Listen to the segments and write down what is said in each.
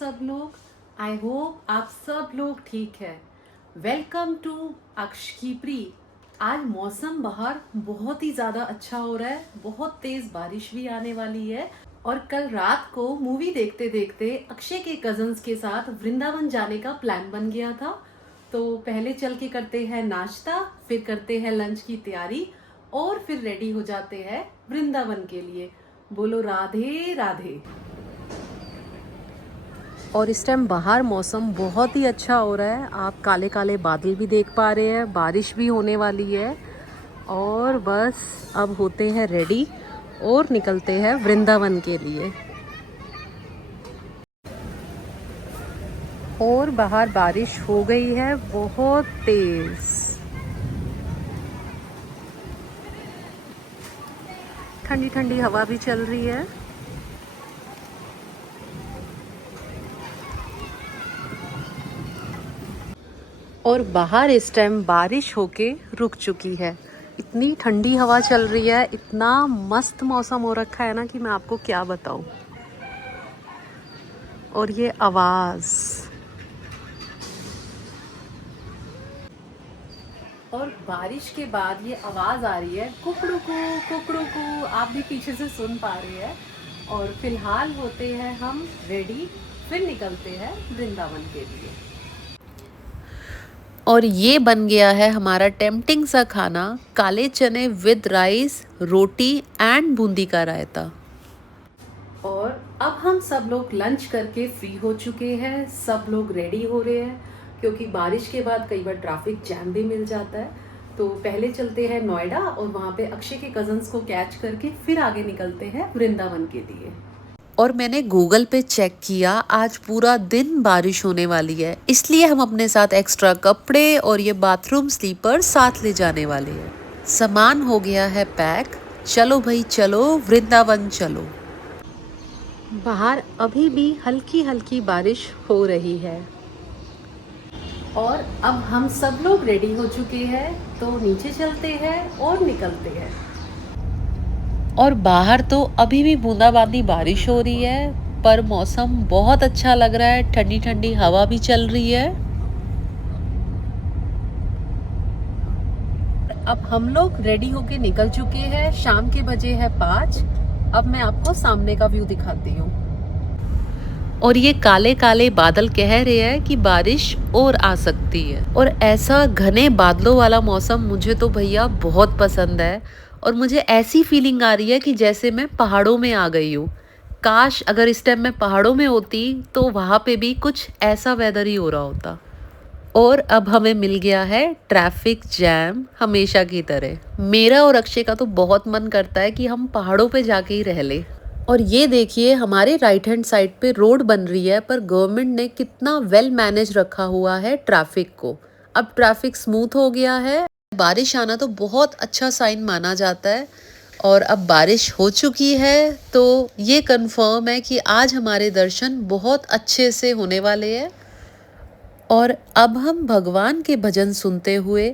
सब लोग। I hope आप सब लोग ठीक है। वेलकम टू अक्षकीप्री। आज मौसम बाहर बहुत ही ज़्यादा अच्छा हो रहा है, बहुत तेज़ बारिश भी आने वाली है। और कल रात को मूवी देखते देखते अक्षय के कजन्स के साथ वृंदावन जाने का प्लान बन गया था। तो पहले चल के करते हैं नाश्ता, फिर करते हैं लंच की तैयारी और फिर रेडी हो जाते हैं वृंदावन के लिए। बोलो राधे राधे। और इस टाइम बाहर मौसम बहुत ही अच्छा हो रहा है। आप काले काले बादल भी देख पा रहे हैं, बारिश भी होने वाली है। और बस अब होते हैं रेडी और निकलते हैं वृंदावन के लिए। और बाहर बारिश हो गई है बहुत तेज। ठंडी ठंडी हवा भी चल रही है। और बाहर इस टाइम बारिश होके रुक चुकी है। इतनी ठंडी हवा चल रही है, इतना मस्त मौसम हो रखा है ना कि मैं आपको क्या बताऊं। और ये आवाज़, और बारिश के बाद ये आवाज़ आ रही है कुकड़ुकू कुकड़ुकू। आप भी पीछे से सुन पा रहे हैं। और फिलहाल होते हैं हम रेडी, फिर निकलते हैं वृंदावन के लिए। और ये बन गया है हमारा टेम्पटिंग सा खाना, काले चने with rice, roti and Bundi का रायता। और अब हम सब लोग लंच करके फ्री हो चुके हैं, सब लोग रेडी हो रहे हैं क्योंकि बारिश के बाद कई बार ट्रैफिक जैम भी मिल जाता है। तो पहले चलते हैं नोएडा और वहाँ पे अक्षय के कजन्स को कैच करके फिर आगे निकलते हैं वृंदावन के लिए। और मैंने गूगल पे चेक किया, आज पूरा दिन बारिश होने वाली है, इसलिए हम अपने साथ एक्स्ट्रा कपड़े और ये बाथरूम स्लीपर साथ ले जाने वाले हैं। सामान हो गया है पैक, चलो भाई चलो वृंदावन चलो। बाहर अभी भी हल्की हल्की बारिश हो रही है। और अब हम सब लोग रेडी हो चुके हैं, तो नीचे चलते हैं और निकलते हैं। और बाहर तो अभी भी बूंदाबांदी बारिश हो रही है, पर मौसम बहुत अच्छा लग रहा है, ठंडी ठंडी हवा भी चल रही है। अब हम लोग रेडी होके निकल चुके हैं, शाम के बजे है 5। अब मैं आपको सामने का व्यू दिखाती हूँ। और ये काले काले बादल कह रहे हैं कि बारिश और आ सकती है। और ऐसा घने बादलों वाला मौसम मुझे तो भैया बहुत पसंद है। और मुझे ऐसी फीलिंग आ रही है कि जैसे मैं पहाड़ों में आ गई हूँ। काश अगर इस टाइम मैं पहाड़ों में होती तो वहाँ पे भी कुछ ऐसा वेदर ही हो रहा होता। और अब हमें मिल गया है ट्रैफिक जैम हमेशा की तरह। मेरा और अक्षय का तो बहुत मन करता है कि हम पहाड़ों पे जाके ही रह ले। और ये देखिए हमारे राइट हैंड साइड पे रोड बन रही है, पर गवर्नमेंट ने कितना वेल मैनेज रखा हुआ है ट्रैफिक को। अब ट्रैफिक स्मूथ हो गया है। बारिश आना तो बहुत अच्छा साइन माना जाता है। और अब बारिश हो चुकी है तो ये कंफर्म है कि आज हमारे दर्शन बहुत अच्छे से होने वाले हैं। और अब हम भगवान के भजन सुनते हुए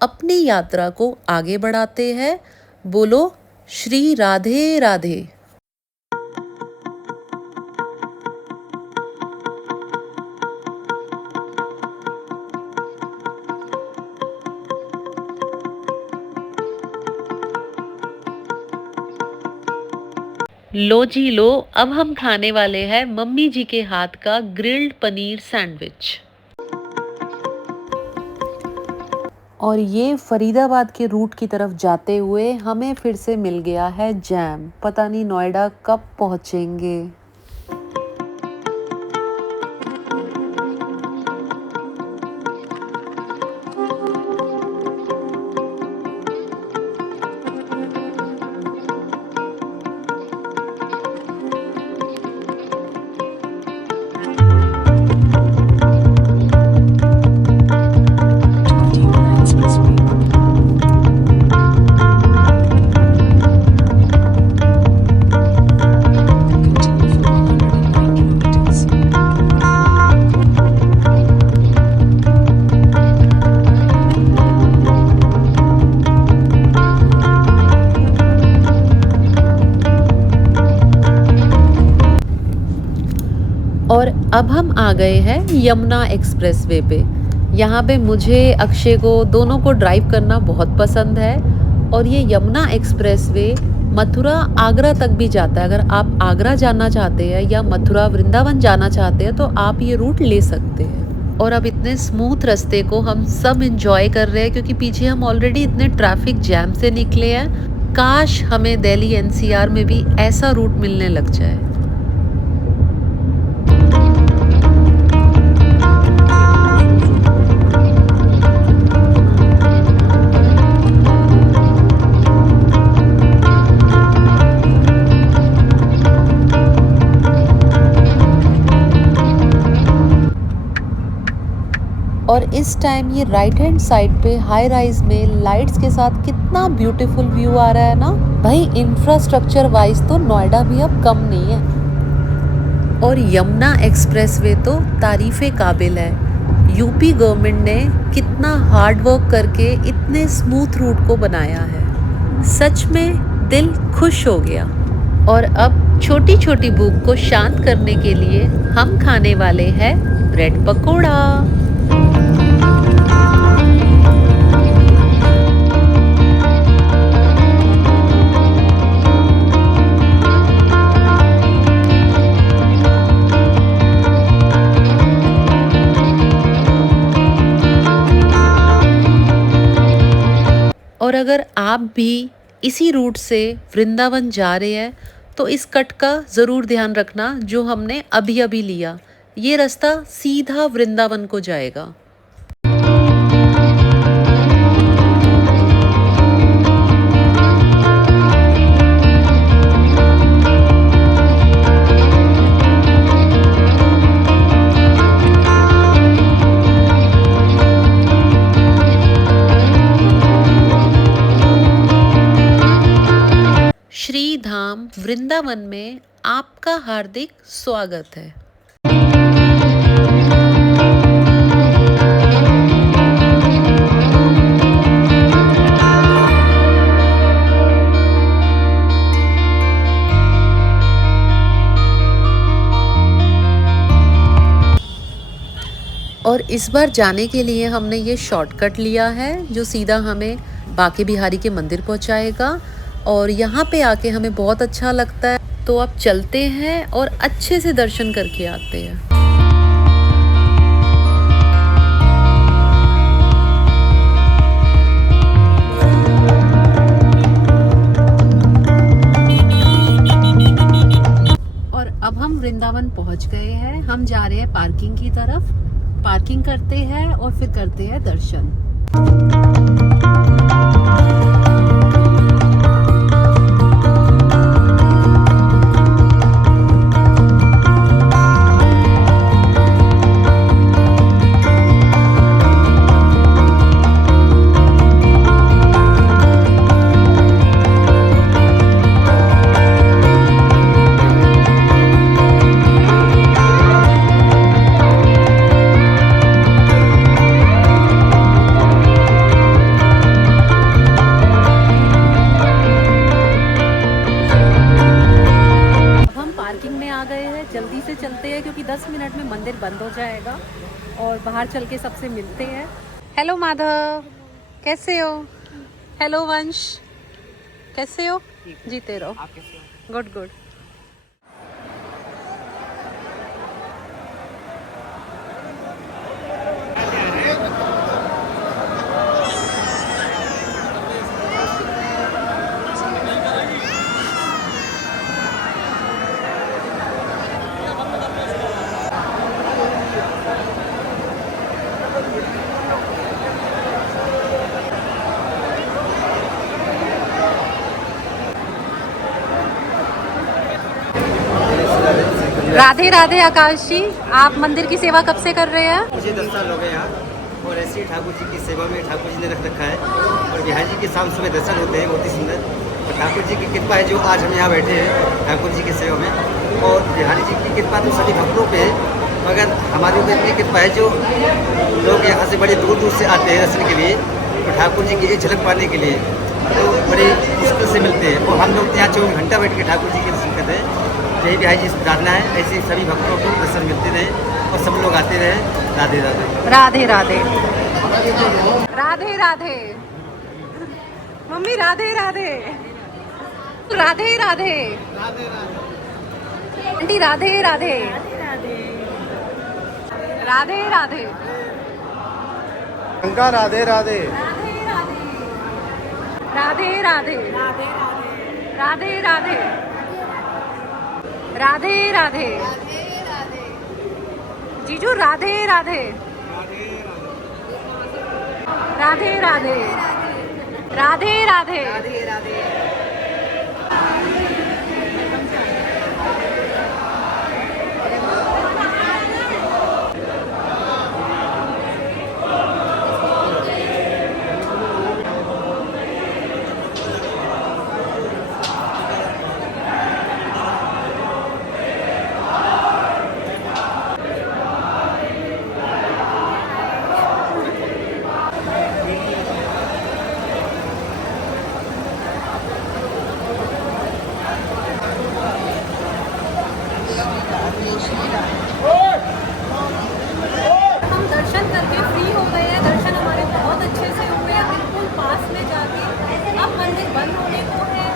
अपनी यात्रा को आगे बढ़ाते हैं। बोलो श्री राधे राधे। लो जी लो, अब हम खाने वाले हैं मम्मी जी के हाथ का ग्रिल्ड पनीर सैंडविच। और ये फरीदाबाद के रूट की तरफ जाते हुए हमें फिर से मिल गया है जैम। पता नहीं नोएडा कब पहुंचेंगे। अब हम आ गए हैं यमुना एक्सप्रेसवे पे। यहाँ पे मुझे, अक्षय को, दोनों को ड्राइव करना बहुत पसंद है। और ये यमुना एक्सप्रेसवे मथुरा आगरा तक भी जाता है। अगर आप आगरा जाना चाहते हैं या मथुरा वृंदावन जाना चाहते हैं तो आप ये रूट ले सकते हैं। और अब इतने स्मूथ रास्ते को हम सब एंजॉय कर रहे हैं क्योंकि पीछे हम ऑलरेडी इतने ट्रैफिक जैम से निकले हैं। काश हमें दिल्ली एनसीआर में भी ऐसा रूट मिलने लग जाए। और इस टाइम ये राइट हैंड साइड पे हाई राइज में लाइट्स के साथ कितना ब्यूटीफुल व्यू आ रहा है ना भाई। इंफ्रास्ट्रक्चर वाइज तो नोएडा भी अब कम नहीं है। और यमुना एक्सप्रेसवे तो तारीफ़े काबिल है। यूपी गवर्नमेंट ने कितना हार्ड वर्क करके इतने स्मूथ रूट को बनाया है। सच में दिल खुश हो गया। और अब छोटी छोटी भूख को शांत करने के लिए हम खाने वाले हैं ब्रेड पकोड़ा। और अगर आप भी इसी रूट से वृंदावन जा रहे हैं तो इस कट का ज़रूर ध्यान रखना जो हमने अभी अभी लिया। ये रास्ता सीधा वृंदावन को जाएगा। श्री धाम वृंदावन में आपका हार्दिक स्वागत है। और इस बार जाने के लिए हमने ये शॉर्टकट लिया है जो सीधा हमें बांके बिहारी के मंदिर पहुंचाएगा। और यहाँ पे आके हमें बहुत अच्छा लगता है तो अब चलते हैं और अच्छे से दर्शन करके आते हैं। और अब हम वृंदावन पहुँच गए हैं। हम जा रहे हैं पार्किंग की तरफ। पार्किंग करते हैं और फिर करते हैं दर्शन। जल्दी से चलते हैं क्योंकि 10 मिनट में मंदिर बंद हो जाएगा और बाहर चल के सबसे मिलते हैं। हेलो माधव, कैसे हो? हेलो वंश, कैसे हो? जीते रहो। Good good. राधे राधे आकाश जी, आप मंदिर की सेवा कब से कर रहे हैं? मुझे 10 साल हो गए यहाँ और ऐसे ही ठाकुर जी की सेवा में ठाकुर जी ने रख रखा है। और बिहारी जी के शाम सुबह दर्शन होते हैं बहुत ही सुंदर। और ठाकुर जी की कृपा है जो आज हम यहाँ बैठे हैं ठाकुर जी की सेवा में। और बिहारी जी की कृपा तो सभी भक्तों पे है, मगर हमारे ऊपर इतनी कृपा है जो लोग यहाँ से बड़े दूर दूर से आते हैं दर्शन के लिए और ठाकुर जी की एक झलक पाने के लिए तो बड़े मुश्किल से मिलते हैं। और हम लोग यहाँ 24 घंटा बैठ के ठाकुर जी के दर्शन करते हैं। यही बिहारी जी से प्रार्थना है, ऐसे सभी भक्तों को दर्शन मिलते रहे और सब लोग आते रहे। राधे राधे। राधे राधे। राधे राधे। मम्मी राधे राधे। राधे राधे। आंटी राधे राधे। राधे राधे। अंका राधे राधे। राधे राधे। राधे राधे। राधे राधे। जीजू राधे राधे। राधे राधे। राधे राधे। हम दर्शन करके फ्री हो गए हैं। दर्शन हमारे बहुत अच्छे से हुए हैं, बिल्कुल पास में जाके। अब मंदिर बंद होने को है,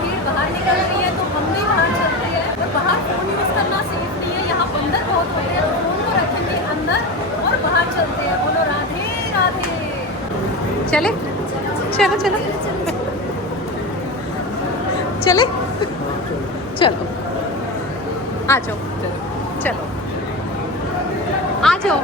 भीड़ बाहर निकल रही है, तो हम भी बाहर चलते हैं। और बाहर फ़ोन यूज़ करना सेफ नहीं है, यहाँ बंदर बहुत होते हैं, तो फ़ोन को रखेंगे अंदर और बाहर चलते हैं। बोलो राधे राधे। चले चलो चलो चले चलो आ जाओ। चलो आ जाओ।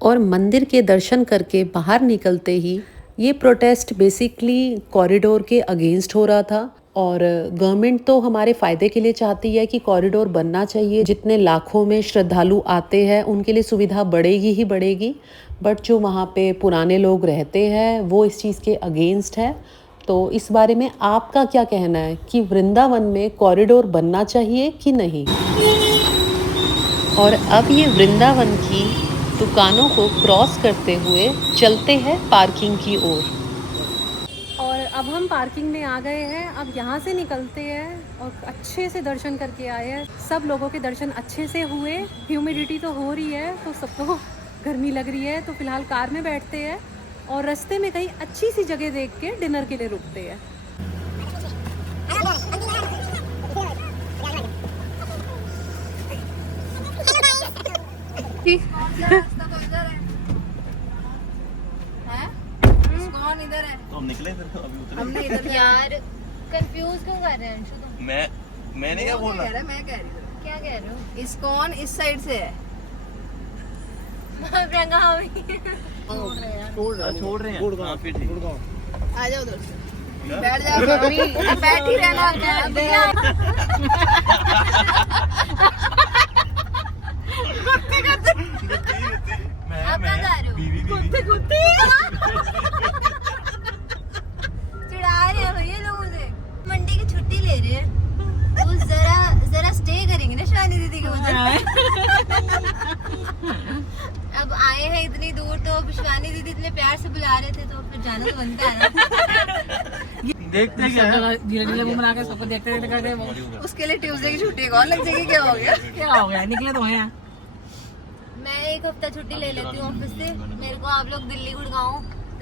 और मंदिर के दर्शन करके बाहर निकलते ही ये प्रोटेस्ट बेसिकली कॉरिडोर के अगेंस्ट हो रहा था। और गवर्नमेंट तो हमारे फ़ायदे के लिए चाहती है कि कॉरिडोर बनना चाहिए, जितने लाखों में श्रद्धालु आते हैं उनके लिए सुविधा बढ़ेगी ही बढ़ेगी। बट जो वहाँ पे पुराने लोग रहते हैं वो इस चीज़ के अगेंस्ट है। तो इस बारे में आपका क्या कहना है कि वृंदावन में कॉरिडोर बनना चाहिए कि नहीं? और अब ये वृंदावन की दुकानों को क्रॉस करते हुए चलते हैं पार्किंग की ओर। और अब हम पार्किंग में आ गए हैं। अब यहाँ से निकलते हैं और अच्छे से दर्शन करके आए हैं। सब लोगों के दर्शन अच्छे से हुए। ह्यूमिडिटी तो हो रही है तो सबको गर्मी लग रही है, तो फिलहाल कार में बैठते हैं और रास्ते में कहीं अच्छी सी जगह देख के डिनर के लिए रुकते हैं। इधर है तो हम निकले इधर, अभी उतरे। हमने इधर यार कंफ्यूज क्यों कर रहे हैं अंशु तुम? मैंने क्या बोला? मैं कह रही हूँ। क्या कह रहे हो? इस्कॉन इस साइड से है। प्रियंका हाँ भी छोड़ रहे हैं। हाँ फिर ठीक। आ जाओ उधर से, बैठ जाओ मम्मी, बैठ ही रहना। आप कहाँ जा रहे हो? चिढ़ा रहे हैं भैया लोग मुझे। मंडे की छुट्टी ले रहे हैं तो जरा स्टे करेंगे ना शिवानी दीदी के उधर। अब आए हैं इतनी दूर तो शिवानी दीदी इतने प्यार से बुला रहे थे तो फिर जाना तो बनता है ना। देखते क्या है? धीरे वो बना के सबको देखते देखते करते वो उसके लिए ट्यूसडे की छुट्टी कौन लग जाएगी? क्या हो गया? क्या हो गया, निकले तो हैं। मैं एक हफ्ता छुट्टी ले लेती हूँ ऑफिस से। मेरे को आप लोग दिल्ली गुड़गांव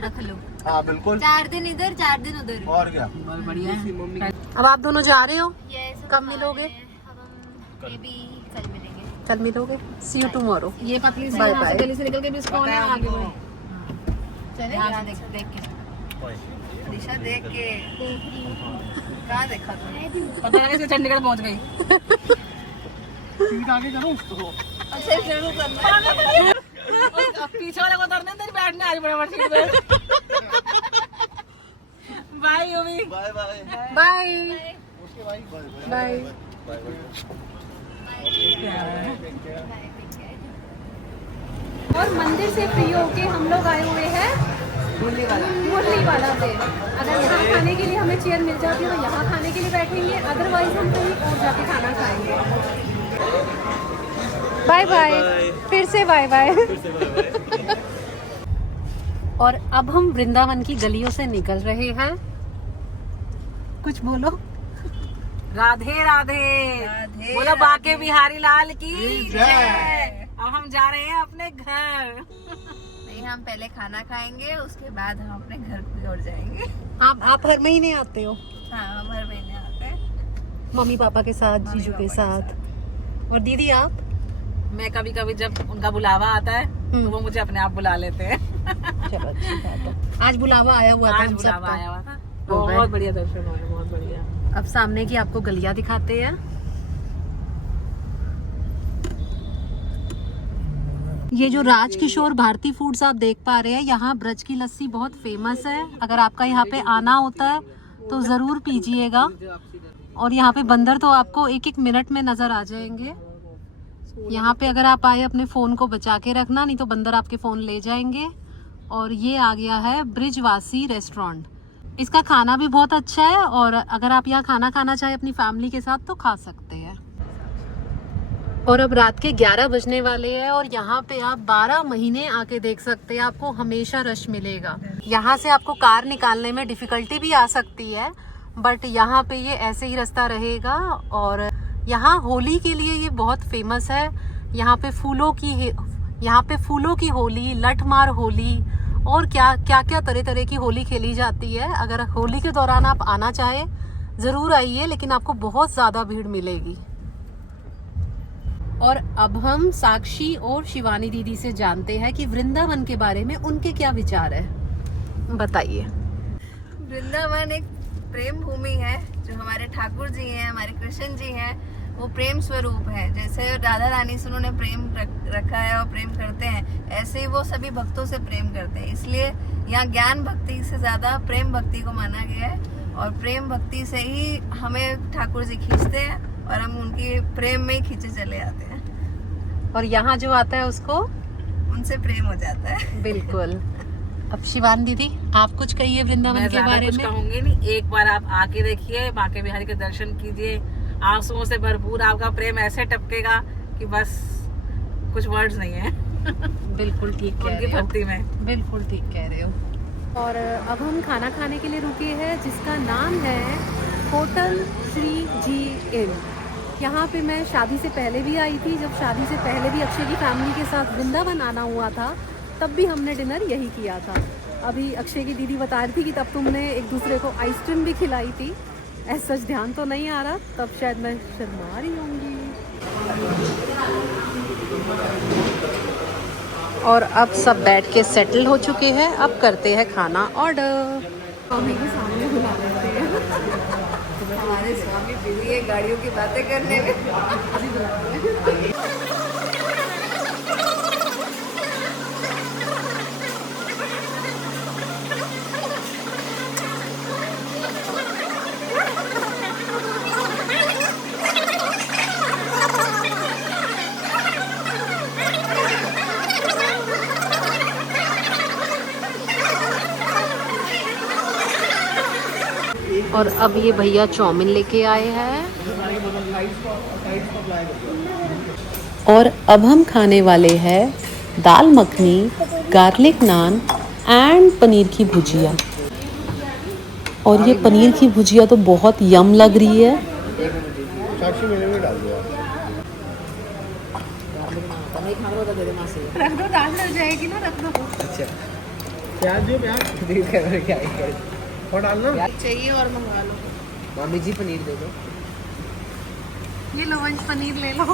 रख लो। हाँ बिल्कुल। 4 दिन इधर 4 दिन उधर। और क्या? बहुत बढ़िया है। अब आप दोनों जा रहे हो? Yes, कब हम मिलोगे? आ रहे हैं। अब हम maybe कल मिलेंगे। कल मिलोगे? सी यू टुमारो। ये पतली सी Bye यहाँ से bye. दिल्ली से निकल के भी इस्कॉन है आगे बढ़ो। चले यहाँ देख देख के दिशा देख के कहाँ देखा तुमने? पता लगा कि चंडीगढ़ पहुंच गई। सीट आगे करूं? अच्छा शुरू करना। पीछे वाले को उतरने तेरी बैठने आज बराबर सीट पे। Bye Omi. Bye bye. Bye bye. और मंदिर से फ्री होके हम लोग आए हुए हैं मुरली वाला पे। अगर यहाँ खाने के लिए हमें चेयर मिल जाती है तो यहाँ खाने के लिए बैठेंगे, अदरवाइज हम कहीं और जाके खाना खाएंगे। Bye bye. फिर से बाय बाय। और अब हम वृंदावन की गलियों से निकल रहे हैं। कुछ बोलो। राधे राधे, राधे बोलो बाके बिहारी लाल की जय। अब हम जा रहे हैं अपने घर। नहीं, हम पहले खाना खाएंगे, उसके बाद हम अपने घर की ओर जाएंगे। आप हर महीने आते हो? हाँ, हम हर महीने आते हैं मम्मी पापा के साथ, मम्मी जीजू के पापा के साथ। और दीदी आप? मैं कभी कभी जब उनका बुलावा आता है तो वो मुझे अपने आप बुला लेते हैं। चलो अच्छी बात है। आज बुलावा आया हुआ था आज हम बुलावा सबका। आया हुआ था, हो गए। बहुत बढ़िया दर्शन हुए, बहुत बढ़िया। अब सामने की आपको गलियां दिखाते हैं। ये जो राजकिशोर भारती फूड्स आप देख पा रहे हैं, यहाँ ब्रज की लस्सी बहुत फेमस है। अगर आपका यहाँ पे आना होता है तो ज़रूर पीजिएगा। और यहाँ पे बंदर तो आपको एक एक मिनट में नज़र आ जाएंगे। यहाँ पे अगर आप आए अपने फ़ोन को बचा के रखना, नहीं तो बंदर आपके फ़ोन ले जाएंगे। और ये आ गया है ब्रिजवासी रेस्टोरेंट। इसका खाना भी बहुत अच्छा है और अगर आप यहाँ खाना खाना चाहे अपनी फैमिली के साथ तो खा सकते हैं। और अब रात के 11 बजने वाले हैं और यहाँ पे आप 12 महीने आके देख सकते हैं, आपको हमेशा रश मिलेगा। यहाँ से आपको कार निकालने में डिफिकल्टी भी आ सकती है, बट यहाँ पे ये ऐसे ही रास्ता रहेगा। और यहाँ होली के लिए ये बहुत फेमस है। यहाँ पे फूलों की होली, लठमार होली और क्या तरह तरह की होली खेली जाती है। अगर होली के दौरान आप आना चाहे ज़रूर आइए, लेकिन आपको बहुत ज़्यादा भीड़ मिलेगी। और अब हम साक्षी और शिवानी दीदी से जानते हैं कि वृंदावन के बारे में उनके क्या विचार है। बताइए। वृंदावन एक प्रेम भूमि है। जो हमारे ठाकुर जी हैं, हमारे कृष्ण जी हैं, वो प्रेम स्वरूप है। जैसे राधा रानी से उन्होंने प्रेम रखा है और प्रेम करते हैं, ऐसे ही वो सभी भक्तों से प्रेम करते हैं। इसलिए यहाँ ज्ञान भक्ति से ज्यादा प्रेम भक्ति को माना गया है और प्रेम भक्ति से ही हमें ठाकुर जी खींचते हैं और हम उनकी प्रेम में ही खींचे चले आते हैं और यहाँ जो आता है उसको उनसे प्रेम हो जाता है। बिल्कुल। अब शिवानी दीदी आप कुछ कहिए वृंदावन के बारे कुछ में। कहूंगी नहीं, एक बार आप आके देखिए, बाके बिहारी के दर्शन कीजिए, आंसुओं से भरपूर आपका प्रेम ऐसे टपकेगा कि बस कुछ वर्ड्स नहीं है। बिल्कुल ठीक कह उनकी रहे हो। भक्ति में बिल्कुल ठीक कह रहे हो। और अब हम खाना खाने के लिए रुके हैं जिसका नाम है होटल श्री जी इन। यहाँ पे मैं शादी से पहले भी आई थी। जब शादी से पहले भी अक्षय की फैमिली के साथ वृंदावन आना हुआ था, तब भी हमने डिनर यही किया था। अभी अक्षय की दीदी बता रही थी कि तब तुमने एक दूसरे को आइसक्रीम भी खिलाई थी। ऐसा सच ध्यान तो नहीं आ रहा, तब शायद मैं शर्मा रही होंगी। और अब सब बैठ के सेटल हो चुके हैं। अब करते हैं खाना ऑर्डर। मम्मी के सामने बुला लेते हैं। हमारे स्वामी बिजी है गाड़ियों की बातें करने में। और अब ये भैया चाउमीन लेके आए हैं। और अब हम खाने वाले हैं दाल मखनी, गार्लिक नान एंड पनीर की भुजिया। और ये पनीर की भुजिया तो बहुत यम लग रही है। रख दो, दाल डल जाएगी ना, रख दो। अच्छा प्याज और डालना चाहिए और मंगवा लो। मामी जी पनीर दे दो। ये लो वंश पनीर ले लो।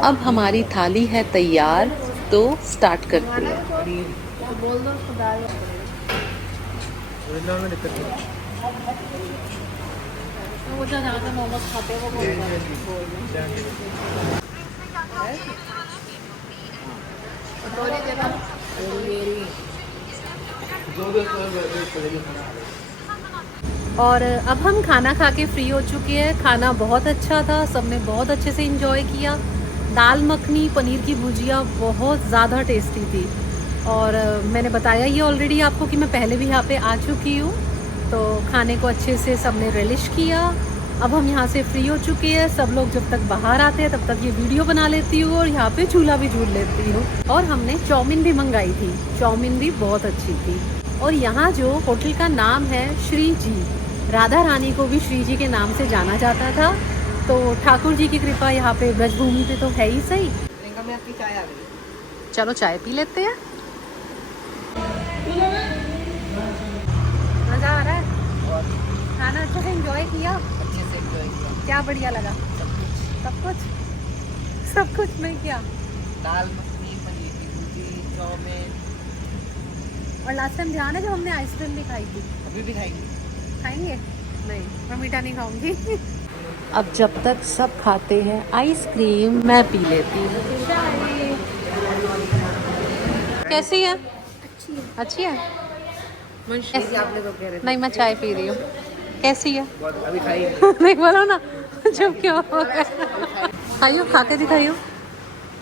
अब हमारी थाली है तैयार, तो स्टार्ट करते हैं। तो बोल दो उसको दाल। वृंदावन में दिक्कत नहीं। वो जहाँ से मोमोज खाते हैं वो और अब हम खाना खा के फ्री हो चुके हैं। खाना बहुत अच्छा था, सबने बहुत अच्छे से एंजॉय किया। दाल मखनी, पनीर की भुजिया बहुत ज़्यादा टेस्टी थी। और मैंने बताया ये ऑलरेडी आपको कि मैं पहले भी यहाँ पे आ चुकी हूँ, तो खाने को अच्छे से सबने रिलिश किया। अब हम यहाँ से फ्री हो चुके हैं। सब लोग जब तक बाहर आते हैं तब तक ये वीडियो बना लेती हूँ और यहाँ पे झूला भी झूल लेती हूँ। और हमने चाउमीन भी मंगाई थी, चाउमीन भी बहुत अच्छी थी। और यहाँ जो होटल का नाम है श्री जी, राधा रानी को भी श्री जी के नाम से जाना जाता था, तो ठाकुर जी की कृपा यहाँ पे ब्रजभूमि पे तो है ही सही। में आपकी चाय आ गई। चलो चाय पी लेते हैं। मजा आ रहा है, खाना अच्छे से एंजॉय किया, अच्छे से एंजॉय किया। क्या बढ़िया लगा? सब कुछ में क्या? दाल मखनी, पनीर की भुर्जी, चाउमीन। और लास्ट टाइम ध्यान है जब हमने आइसक्रीम भी खाई थी? अभी भी खाएंगे। खाएंगे? नहीं, मैं मीठा नहीं खाऊंगी। अब जब तक सब खाते हैं आइसक्रीम, मैं पी लेती हूँ चाय। कैसी है? अच्छी है। आप लोग कह रहे नहीं, मैं चाय पी रही हूँ। कैसी है? थे अभी खाइए। नहीं बोलो ना, चुप क्यों हो गए? खाइयो, खा के दिखाइयो,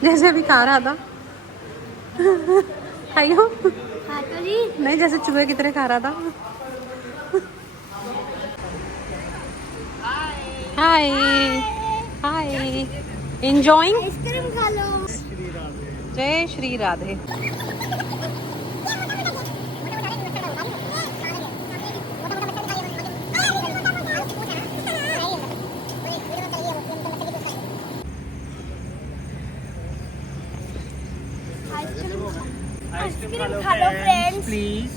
जैसे अभी खा रहा था। खाइयो। नहीं, जैसे चूहे की तरह खा रहा था। हाय हाय, एंजॉइंग। आइसक्रीम खा लो। जय श्री राधे। आइसक्रीम खा लो फ्रेंड्स। प्लीज।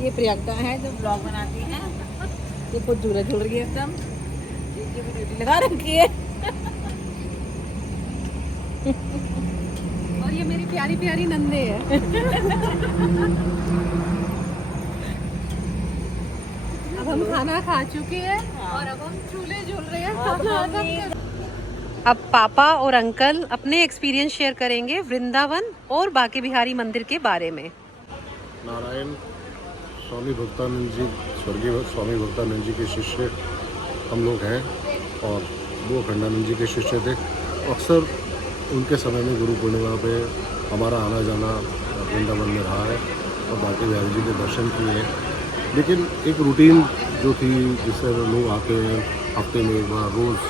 ये प्रियंका है जो ब्लॉग बनाती हैं। ये खुद झूला झूल रही है एकदम। ये भी ड्यूटी लगा रखी है। और ये मेरी प्यारी प्यारी नंदे है। अब हम खाना खा चुके हैं और अब हम झूले झूल रहे हैं। अब पापा और अंकल अपने एक्सपीरियंस शेयर करेंगे वृंदावन और बांके बिहारी मंदिर के बारे में। नारायण स्वामी भक्तानंद जी, स्वर्गीय स्वामी भक्तानंद जी के शिष्य हम लोग हैं और वो अखंडानंद जी के शिष्य थे। अक्सर उनके समय में गुरु पूर्णिमा पे हमारा आना जाना वृंदावन में रहा है और बांके बिहारी जी के दर्शन किए हैं। लेकिन एक रूटीन जो थी जिससे लोग आते हैं हफ्ते में एक बार, रोज़,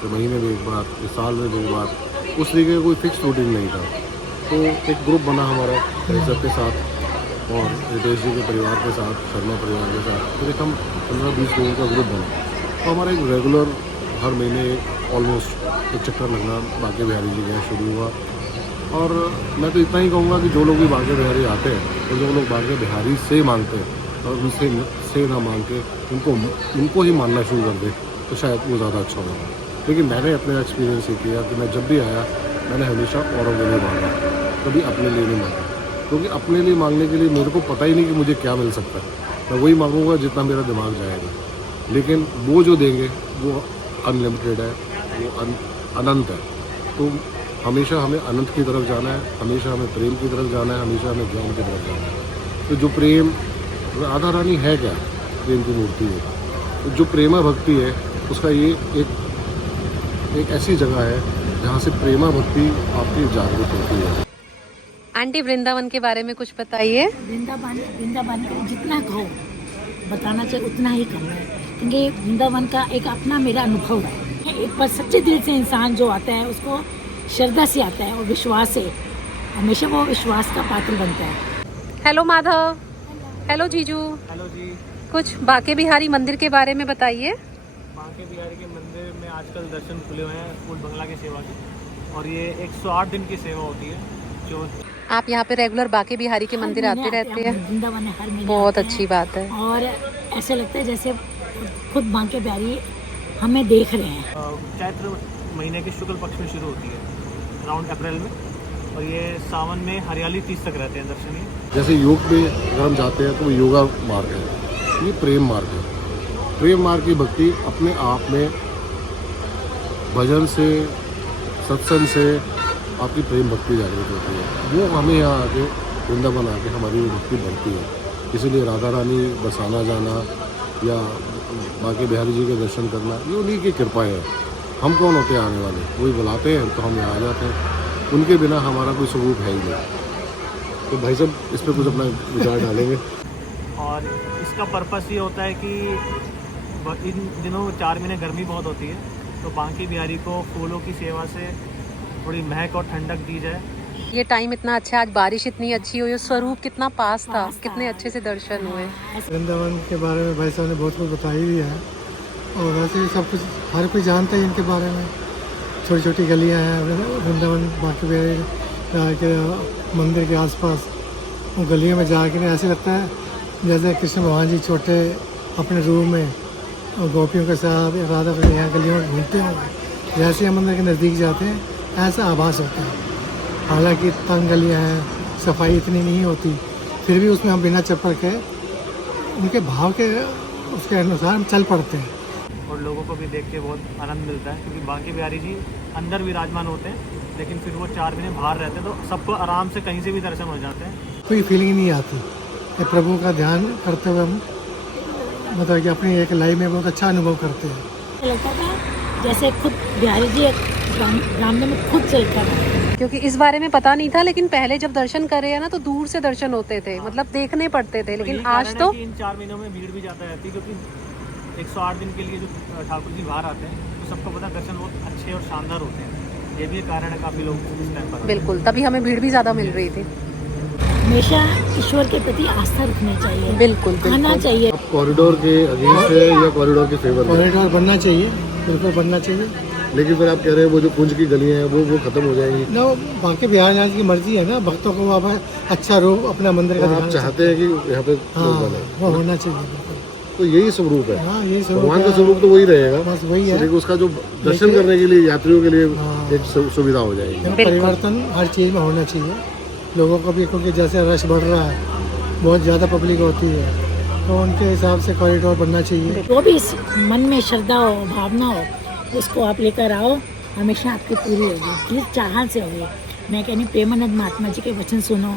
तो महीने में एक बार, साल में 2 बार, उस तरीके का कोई फिक्स रूटीन नहीं था। तो एक ग्रुप बना हमारा सब के साथ और रितेश जी के परिवार के साथ, शर्मा परिवार के साथ, फिर एक हम 15-20 लोगों का ग्रुप बना। तो हमारा एक रेगुलर हर महीने ऑलमोस्ट एक चक्कर लगना बांके बिहारी जी के शुरू हुआ। और मैं तो इतना ही कहूँगा कि जो लोग भी बांके बिहारी आते हैं तो जो लोग बांके बिहारी से मांगते हैं और उनसे ना मांग के उनको ही मानना शुरू कर दे तो शायद वो ज़्यादा अच्छा होगा। लेकिन मैंने अपने एक्सपीरियंस ये किया कि मैं जब भी आया मैंने हमेशा औरों के लिए मांगा, कभी अपने लिए नहीं मांगा। क्योंकि अपने लिए मांगने के लिए मेरे को पता ही नहीं कि मुझे क्या मिल सकता है। मैं वही मांगूंगा जितना मेरा दिमाग जाएगा। लेकिन वो जो देंगे वो अनलिमिटेड है, वो अनंत है। तो हमेशा हमें अनंत की तरफ जाना है, हमेशा हमें प्रेम की तरफ जाना है, हमेशा हमें ज्ञान की तरफ जाना है। तो जो प्रेम, राधा रानी है क्या? प्रेम की मूर्ति है। तो जो प्रेमा भक्ति है उसका ये एक ऐसी जगह है जहाँ से प्रेमा भक्ति आपकी जागृत होती है। आंटी, वृंदावन के बारे में कुछ बताइए। वृंदावन को जितना कहो बताना चाहिए उतना ही कम है, क्योंकि वृंदावन का एक अपना मेरा अनुभव है। एक बार सच्चे दिल से इंसान जो आता है उसको श्रद्धा से आता है और विश्वास से, हमेशा वो विश्वास का पात्र बनता है। हेलो माधव। हेलो जीजू। हेलो जी। कुछ बांके बिहारी मंदिर के बारे में बताइए। बांके बिहारी के मंदिर में आजकल दर्शन खुले हुए हैं फूल बंगला की सेवा की, और ये 108 दिन की सेवा होती है। जो आप यहाँ पे रेगुलर बांके बिहारी के मंदिर आते रहते हैं? वृंदावन है, हर महीने बहुत आते हैं। अच्छी बात है। और ऐसे लगता है जैसे खुद बांके बिहारी हमें देख रहे हैं। चैत्र महीने के शुक्ल पक्ष में शुरू होती है, अराउंड अप्रैल में, और ये सावन में हरियाली 30 तक रहते हैं दर्शनीय। जैसे योग में अगर हम जाते हैं तो वो योगा मार्ग है, ये प्रेम मार्ग है। प्रेम मार्ग की भक्ति अपने आप में भजन से, सत्संग से आपकी प्रेम भक्ति जागृत होती है। वो हमें यहाँ आके वृंदावन आके हमारी वो भक्ति बढ़ती है। इसीलिए राधा रानी बसाना जाना या बांके बिहारी जी के दर्शन करना ये उन्हीं की कृपा है। हम कौन होते हैं आने वाले? वही बुलाते हैं तो हम यहाँ आ जाते हैं। उनके बिना हमारा कोई स्वरूप है ही नहीं। तो भाई साहब इस पर कुछ अपना विचार डालेंगे। और इसका पर्पस ये होता है कि इन दिनों 4 महीने गर्मी बहुत होती है, तो बांके बिहारी को फूलों की सेवा से थोड़ी महक और ठंडक दी जाए ये टाइम इतना अच्छा, आज बारिश इतनी अच्छी हुई, स्वरूप कितना पास था, कितने अच्छे से दर्शन हुए। वृंदावन के बारे में भाई साहब ने बहुत कुछ बताई हुई है और वैसे भी सब कुछ हर कोई जानता है इनके बारे में। छोटी छोटी गलियां हैं वृंदावन बाकी के मंदिर के आसपास, उन गलियों में जाकर ऐसे लगता है जैसे कृष्ण भगवान जी छोटे अपने रूम में और गोपियों के साथ राधा कृष्ण यहाँ गलियों में घूमते होंगे। जैसे हम मंदिर के नज़दीक जाते हैं ऐसा आभास होता है। हालांकि तंग गलियाँ हैं, सफाई इतनी नहीं होती, फिर भी उसमें हम बिना चप्पल के उनके भाव के उसके अनुसार हम चल पड़ते हैं और लोगों को भी देख के बहुत आनंद मिलता है, क्योंकि बांके बिहारी जी अंदर विराजमान होते हैं लेकिन फिर वो 4 महीने बाहर रहते हैं, तो सबको आराम से कहीं से भी दर्शन हो जाते हैं। कोई फीलिंग नहीं आती कि प्रभु का ध्यान करते हुए हम मतलब कि अपनी एक लाइफ में बहुत अच्छा अनुभव करते हैं। लगता था जैसे खुद बिहारी जी रामदेव में खुद चलता था, क्योंकि इस बारे में पता नहीं था, लेकिन पहले जब दर्शन करे हैं ना तो दूर से दर्शन होते थे, मतलब देखने पड़ते थे, लेकिन आज तो इन 4 महीनों में भीड़ भी ज़्यादा रहती है, क्योंकि 108 दिन के लिए जो ठाकुर जी बाहर आते हैं तो सबको पता दर्शन बहुत अच्छे और शानदार होते हैं। ये भी एक कारण है काफ़ी लोग इस टाइम पर। बिल्कुल, तभी हमें भीड़ भी ज़्यादा मिल रही थी। हमेशा ईश्वर के प्रति आस्था रखनी चाहिए, बिल्कुल आना चाहिए। कॉरिडोर के अगेंस्ट है या कॉरिडोर के फेवर में? कॉरिडोर बनना चाहिए, बिल्कुल बनना चाहिए। लेकिन फिर आप कह रहे हैं वो जो कुंज की गलियां हैं वो खत्म हो जाएंगी ना, बाकी बिहार जाने की मर्जी है ना, भक्तों को वहाँ पर अच्छा रूप अपना मंदिर का आप दिखाना चाहते हैं कि यहाँ पे हाँ, लोग बने। वो होना चाहिए। तो यही स्वरूप है, हाँ, यही स्वरूप भगवान का है। स्वरूप तो वही रहेगा, बस वही है। लेकिन उसका जो दर्शन करने के लिए यात्रियों के लिए हाँ। एक सुविधा हो जाएगी। परिवर्तन हर चीज़ में होना चाहिए लोगों को भी, क्योंकि जैसे रश बढ़ रहा है, बहुत ज़्यादा पब्लिक होती है, तो उनके हिसाब से कॉरिडोर बनना चाहिए। जो भी इस मन में श्रद्धा हो, भावना हो, उसको आप लेकर आओ, हमेशा आपकी पूरी होगी, किस चाहत से होगी। मैं कहनी प्रेमानंद महात्मा जी के वचन सुनो।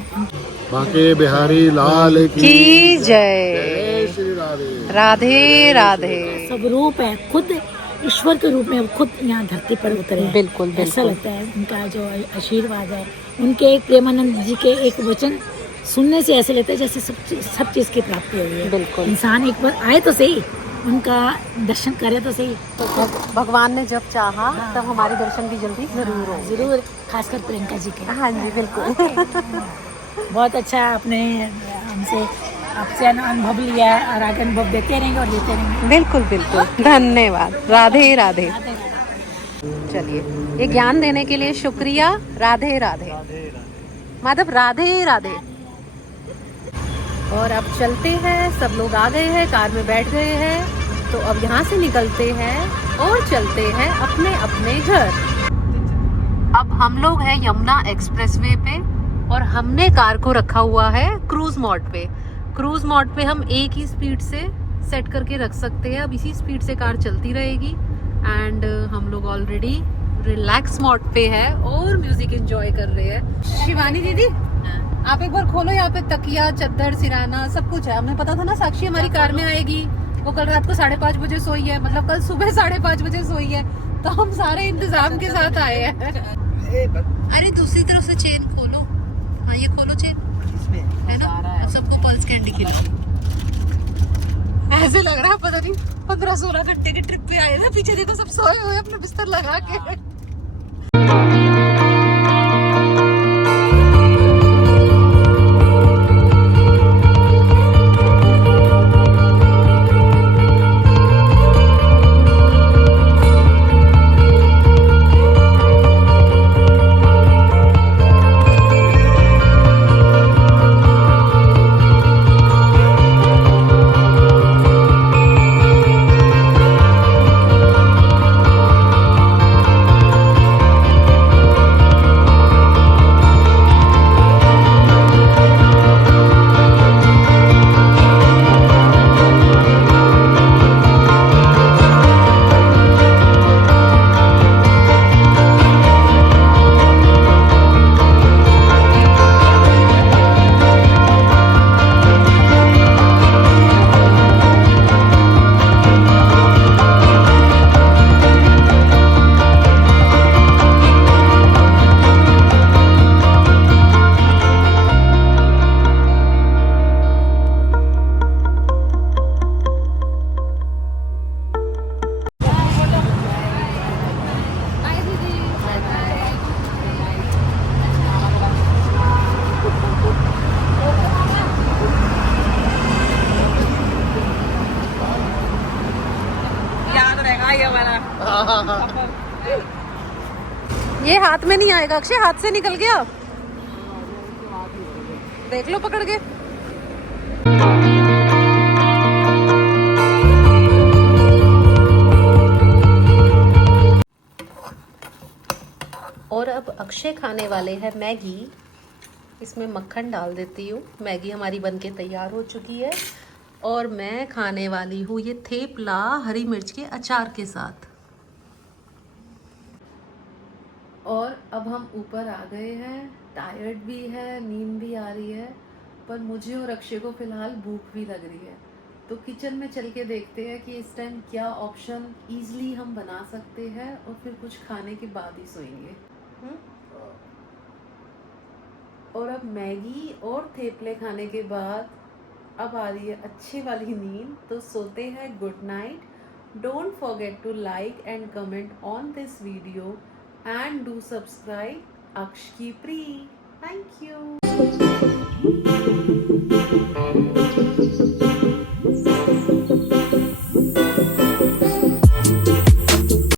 बांके बिहारी लाल की जय। श्री राधे राधे राधे। सब रूप है, खुद ईश्वर के रूप में वो खुद यहाँ धरती पर उतरे हैं। बिल्कुल, ऐसा बिल्कुल। लगता है उनका जो आशीर्वाद है, उनके एक प्रेमानंद जी के एक वचन सुनने से ऐसे लगता है जैसे सब चीज़ की प्राप्ति हुई है। बिल्कुल। इंसान एक बार आए तो सही, उनका दर्शन करे तो सही। तो भगवान ने जब चाहा तब हमारे दर्शन भी जल्दी जरूर हो। जरूर, खासकर प्रियंका जी के। हाँ जी, बिल्कुल। बहुत अच्छा आपने आपसे अनुभव लिया है और आगे अनुभव देते रहेंगे और देते रहेंगे। बिल्कुल बिल्कुल, धन्यवाद। राधे राधे। चलिए, ये ज्ञान देने के लिए शुक्रिया। राधे राधे। माधव, राधे राधे। और अब चलते हैं, सब लोग आ गए हैं, कार में बैठ गए हैं, तो अब यहाँ से निकलते हैं और चलते हैं अपने अपने घर। अब हम लोग हैं यमुना एक्सप्रेसवे पे और हमने कार को रखा हुआ है क्रूज मोड पे। क्रूज मोड पे हम एक ही स्पीड से सेट करके रख सकते हैं। अब इसी स्पीड से कार चलती रहेगी एंड हम लोग ऑलरेडी रिलैक्स मोड पे है और म्यूजिक एंजॉय कर रहे हैं। शिवानी दीदी, आप एक बार खोलो, यहाँ पे तकिया, चद्दर, सिराना सब कुछ है। हमें पता था ना साक्षी हमारी कार में आएगी, वो कल रात को 5:30 बजे सोई है, मतलब कल सुबह 5:30 बजे सोई है, तो हम सारे इंतजाम के साथ आए हैं। अरे दूसरी तरफ से चेन खोलो। हाँ, ये खोलो चेन, है ना, सबको पल्स कैंडी खिला। ऐसे लग रहा है पता नहीं 15-16 घंटे की ट्रिप पे आए ना। पीछे देखो सब सोए हुए अपने बिस्तर लगा के। हाँ। ये हाथ में नहीं आएगा अक्षय, हाथ से निकल गया, देख लो पकड़ के। और अब अक्षय खाने वाले हैं मैगी। इसमें मक्खन डाल देती हूँ। मैगी हमारी बनके तैयार हो चुकी है और मैं खाने वाली हूँ ये थेपला हरी मिर्च के अचार के साथ। और अब हम ऊपर आ गए हैं, टायर्ड भी है, नींद भी आ रही है, पर मुझे और अक्षय को फिलहाल भूख भी लग रही है। तो किचन में चल के देखते हैं कि इस टाइम क्या ऑप्शन इजीली हम बना सकते हैं और फिर कुछ खाने के बाद ही सोएंगे। और अब मैगी और थेपले खाने के बाद अब आ रही है अच्छी वाली नींद, तो सोते हैं। Good night. Don't forget to like and comment on this video and do subscribe Aksh Ki Pri. Thank you.